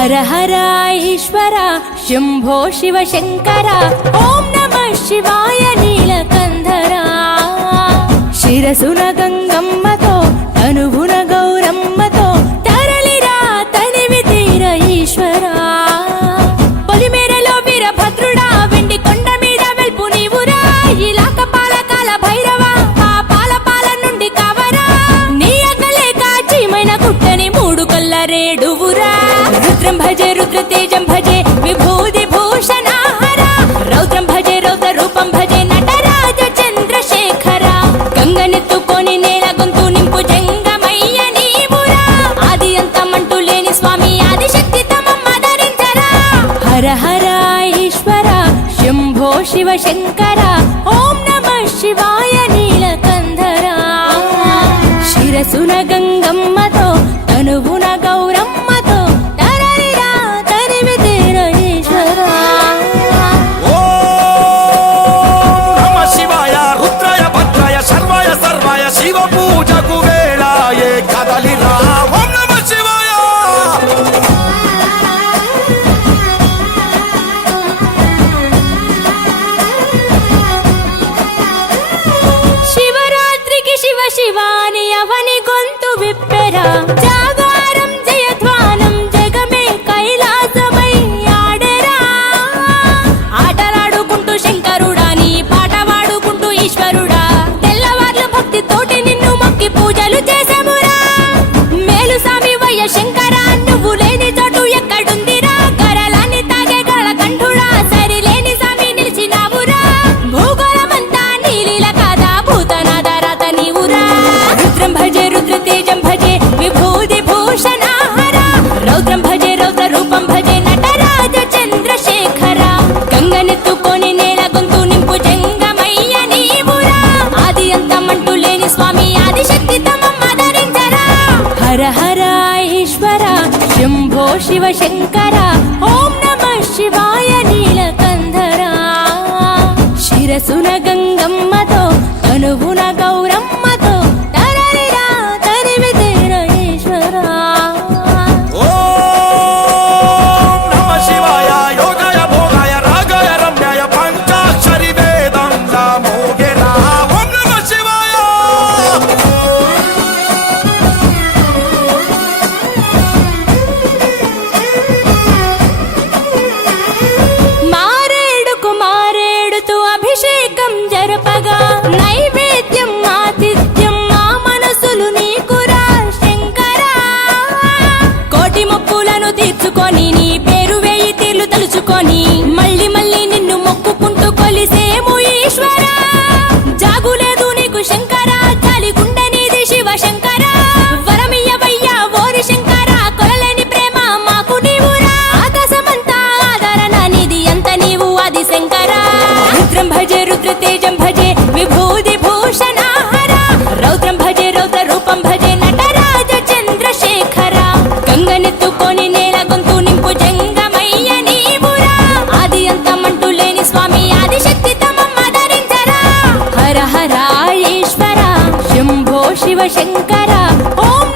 हर हर ईश्वर शंभो शिव शंकर ओम नमः शिवाय नीलकंधरा शिरसुन गंगम्मतो तनुवुन गौरम्मतो तरलिरा तनिवि तीर ईश्वरा పొలిమేరలో వీరభద్రుడా వెండి కొండ మీద వెల్పు నీవురా ఇలాక పాలకాల భైరవా ఆ పాల నుండి కావరా నీ అగలే కాచిమైన గుట్టని మూడు కల్ల రేడువురా रुद्रं भजे रुद्र तेजं भजे विभूति भूषणाहरा रौद्रं भजे रौद्र रूपं भजे नटराज चंद्रशेखर गंगनेत्तुकोनि नेल गొంతు నింపు జంగమయ్య నీవురా ఆది అంతమంటూ లేని స్వామి ఆదిశక్తి తమమ్మ ధరించరా హర హర ఈశ్వర శంభో శివ శంకర ఓం నమః శివాయ నీలకంధరా శిరసున గంగమ్మతో తనువున గౌరమ్మతో శివాని అవని గొంతు విప్పెరా జాగారం జయధ్వానం జగమే కైలాసమై ఆడెరా ఆటలాడుకుంటూ శంకరుడా నీ పాట పాడుకుంటూ ఈశ్వరుడా తెల్లవార్లు భక్తి తోటి నిన్ను మొక్కి పూజలు చేసామురా మేలు సామి వయ్య శంకరా నువ్వు లేని చోటు ఎక్కడుందిరా కరలాన్ని తాగే గళ కంఠుడా సరిలేని సామి నిలిచినావురా భూగోళమంతా నీలీల కాదా భూతనాద రాత నీవురా रुद्रं भजे रुद्र तेजं भजे विभूति भूषणाहरा रौद्रं भजे रौद्र रूपं भजे नटराज चंद्रशेखर गंगनेत्तुकोनि नेल గొంతు నింపు జంగమయ్య నీవురా ఆది అంతమంటూ లేని స్వామి ఆదిశక్తి తమమ్మ ధరించరా హర హర ఈశ్వర శంభో శివ శంకర ఓం నమః శివాయ నీలకంధరా శిరసున గంగమ్మతో తనువున గౌరమ్మతో అభిషేకం జరపగా నైవేద్యం ఆతిథ్యం మా మనసులు నీకురా శంకరా కోటి మొక్కులను తీర్చుకొని నీ పేరు వేయి తీర్లు తలుచుకొని మళ్ళీ మళ్ళీ నిన్ను మొక్కుకుంటూ కొలిసేము ఈశ్వరా జాగులేదు నీకు శంకరా జాలి గుండె నీది శివ శంకరా వరమియ్యవయ్యా ఓరి శంకరా కొలలేని ప్రేమ మాకు నీవురా ఆకాశమంతా ఆదరణ నీది అంత నీవు ఆది శంకరా रुद्रं भजे रुद्र तेजं भजे विभूति भूषणाहरा रौद्रं भजे रौद्र रूपं भजे नटराज चंद्रशेखर गंगनेत्तुकोनि नेल గొంతు నింపు జంగమయ్య నీవురా ఆది అంతమంటూ లేని స్వామి ఆదిశక్తి తమమ్మ ధరించరా హర హర ఈశ్వర శంభో శివ శంకర ఓం